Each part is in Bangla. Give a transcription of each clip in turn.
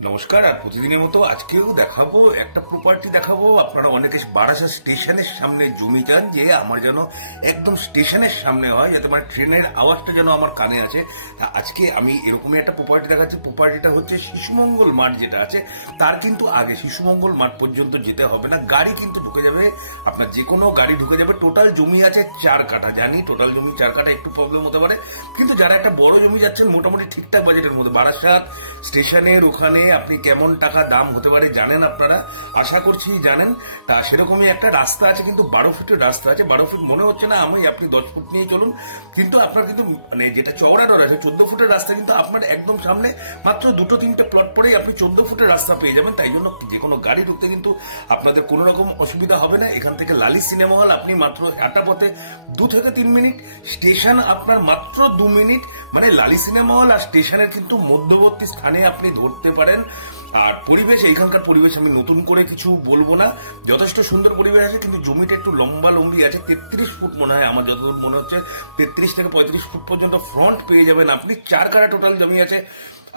নমস্কার। আর প্রতিদিনের মতো আজকেও দেখাবো একটা প্রপার্টি দেখাবো। আপনারা অনেকে বারাসাত স্টেশনের সামনে জমি চান যে আমার যেন একদম স্টেশনের সামনে হয়, যাতে মানে ট্রেনের আওয়াজটা যেন আমার কানে আছে। তা আজকে আমি এরকমই একটা প্রপার্টি দেখাচ্ছি। প্রপার্টিটা হচ্ছে শিশুমঙ্গল মাঠ যেটা আছে তার কিন্তু আগে শিশুমঙ্গল মাঠ পর্যন্ত যেতে হবে না, গাড়ি কিন্তু ঢুকে যাবে, আপনার যে কোনো গাড়ি ঢুকে যাবে। টোটাল জমি আছে 4 কাঠা। জানি টোটাল জমি 4 কাঠা একটু প্রবলেম হতে পারে, কিন্তু যারা একটা বড় জমি যাচ্ছেন মোটামুটি ঠিকঠাক বাজেটের মধ্যে, বারাসাত স্টেশনের ওখানে আপনি কেমন টাকা দাম হতে পারে জানেন, আপনারা আশা করছি জানেন। তা সেরকমই একটা রাস্তা আছে, কিন্তু 12 ফিটের রাস্তা আছে। 12 ফিট মনে হচ্ছে না, আমি আপনি 10 ফুট নিয়ে চলুন, কিন্তু আপনার কিন্তু মানে যেটা চওড়া ডোর আছে 14 ফুটের রাস্তা, কিন্তু আপনার একদম সামনে মাত্র 2-3টে প্লট পরেই আপনি 14 ফুটের রাস্তা পেয়ে যাবেন। তাই জন্য যে কোনো গাড়ি ঢুকতে কিন্তু আপনাদের কোনো রকম অসুবিধা হবে না। এখান থেকে লালি সিনেমা হল আপনি মাত্র হাঁটা পথে 2 থেকে 3 মিনিট, স্টেশন আপনার মাত্র 2 মিনিট, মানে লালি সিনেমা হল আর স্টেশনের কিন্তু মধ্যবর্তী স্থানে আপনি ধরতে পারেন। আর পরিবেশ, এইখানকার পরিবেশ আমি নতুন করে কিছু বলবো না, যথেষ্ট সুন্দর পরিবেশ আছে, কিন্তু জমিটা একটু লম্বি আছে। 33 ফুট মনে হয়, আমার যতদূর মনে হচ্ছে 33 থেকে 35 ফুট পর্যন্ত ফ্রন্ট পেয়ে যাবেন আপনি। 4 কাঠা টোটাল জমি আছে।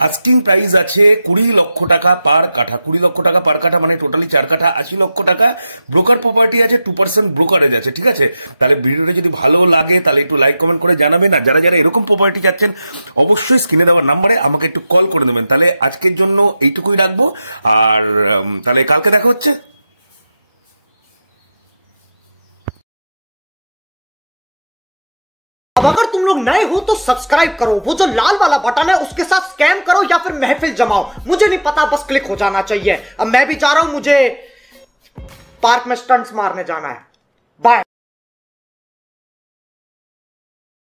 আস্কিং প্রাইস আছে 20 লক্ষ টাকা পার কাঠা। 20 লক্ষ টাকা পার কাঠা মানে টোটালি 4 কাঠা 80 লক্ষ টাকা। ব্রোকার প্রপার্টি আছে, 2% ব্রোকারেজ আছে, ঠিক আছে। তাহলে ভিডিওটা যদি ভালো লাগে তাহলে একটু লাইক কমেন্ট করে জানাবেন। আর যারা যারা এরকম প্রপার্টি চাচ্ছেন অবশ্যই স্ক্রিনে দেওয়ার নাম্বারে আমাকে একটু কল করে দেবেন। তাহলে আজকের জন্য এইটুকুই রাখবো, আর তাহলে কালকে দেখা হচ্ছে। अब अगर तुम लोग नए हो तो सब्सक्राइब करो, वो जो लाल वाला बटन है उसके साथ स्कैम करो या फिर महफिल जमाओ, मुझे नहीं पता, बस क्लिक हो जाना चाहिए। अब मैं भी जा रहा हूं, मुझे पार्क में स्टंट्स मारने जाना है। बाय।